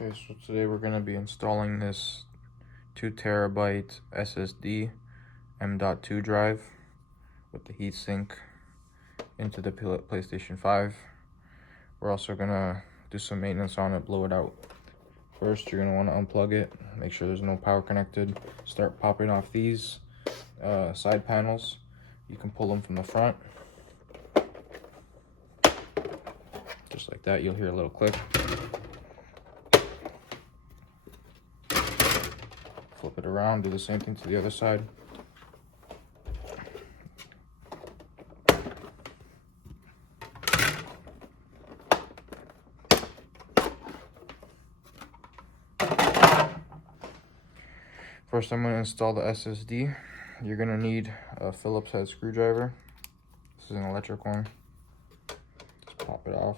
Okay, so today we're going to be installing this 2 terabyte SSD M.2 drive with the heatsink into the PlayStation 5. We're also going to do some maintenance on it, blow it out. First, you're going to want to unplug it, make sure there's no power connected. Start popping off these side panels. You can pull them from the front. Just like that, you'll hear a little click. Flip it around, do the same thing to the other side. First, I'm going to install the SSD. You're going to need a Phillips head screwdriver. This is an electric one. Just pop it off.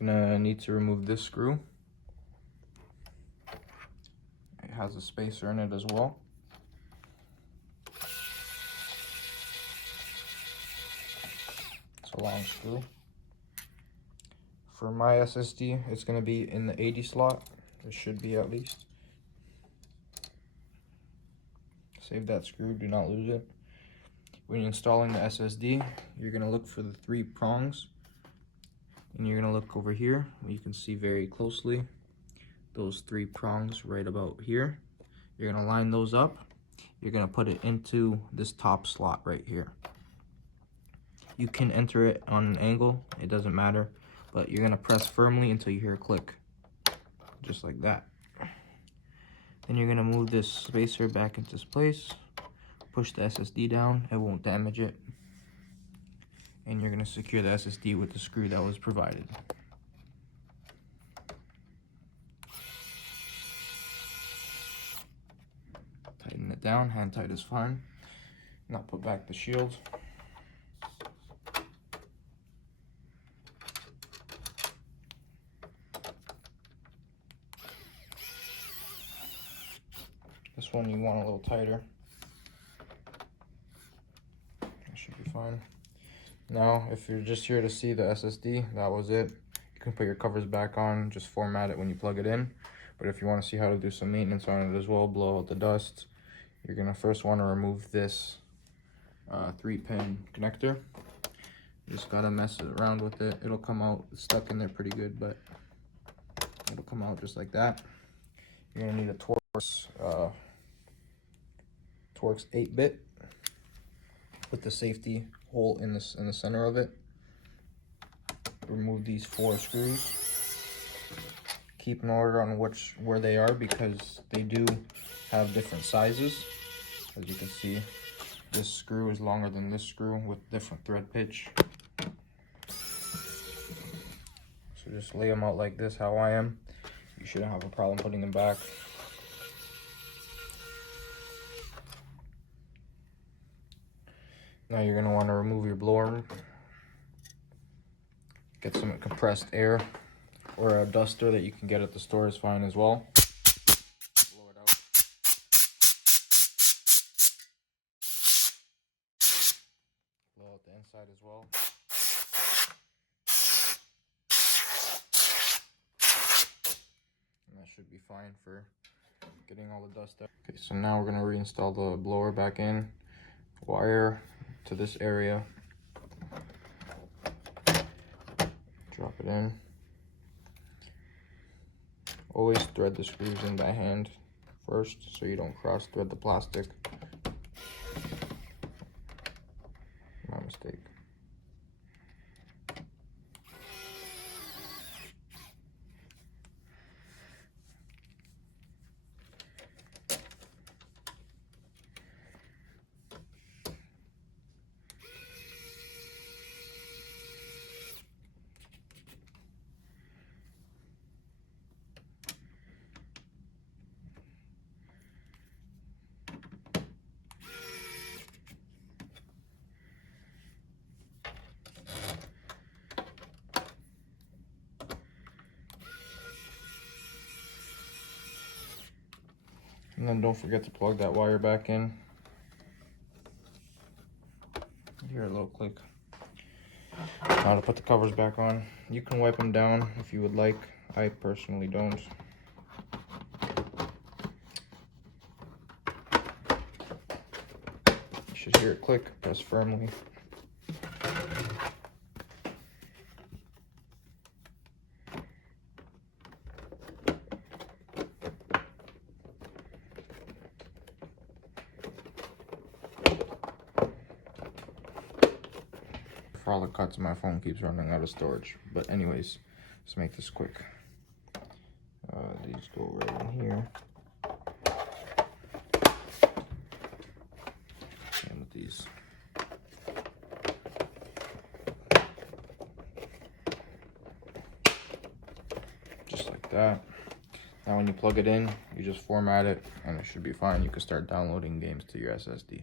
Gonna need to remove this screw. It has a spacer in it as well. It's a long screw. For my SSD, it's gonna be in the 80 slot. It should be at least. Save that screw, do not lose it. When you're installing the SSD, you're gonna look for the 3 prongs. And you're gonna look over here, where you can see very closely those 3 prongs right about here. You're gonna line those up. You're gonna put it into this top slot right here. You can enter it on an angle, it doesn't matter, but you're gonna press firmly until you hear a click, just like that. Then you're gonna move this spacer back into its place, push the SSD down, it won't damage it. And you're gonna secure the SSD with the screw that was provided. Tighten it down, hand tight is fine. Now put back the shield. This one you want a little tighter. That should be fine. Now, if you're just here to see the SSD, that was it. You can put your covers back on, just format it when you plug it in. But if you want to see how to do some maintenance on it as well, blow out the dust, you're gonna first want to remove this 3-pin connector. You just gotta mess around with it. It'll come out stuck in there pretty good, but it'll come out just like that. You're gonna need a Torx 8-bit with the safety hole in the center of it. Remove these 4 screws. Keep an order on where they are, because they do have different sizes. As you can see, this screw is longer than this screw with different thread pitch. So just lay them out like this, how I am. You shouldn't have a problem putting them back. Now you're gonna want to remove your blower. Get some compressed air, or a duster that you can get at the store is fine as well. Blow it out. Blow out the inside as well. And that should be fine for getting all the dust out. Okay, so now we're gonna reinstall the blower back in. Wire to this area. Drop it in. Always thread the screws in by hand first, so you don't cross thread the plastic. My mistake. And then don't forget to plug that wire back in. Hear a little click. Now to put the covers back on. You can wipe them down if you would like. I personally don't. You should hear it click. Press firmly. For all the cuts, my phone keeps running out of storage. But anyways, let's make this quick. These go right in here. And with these. Just like that. Now when you plug it in, you just format it and it should be fine. You can start downloading games to your SSD.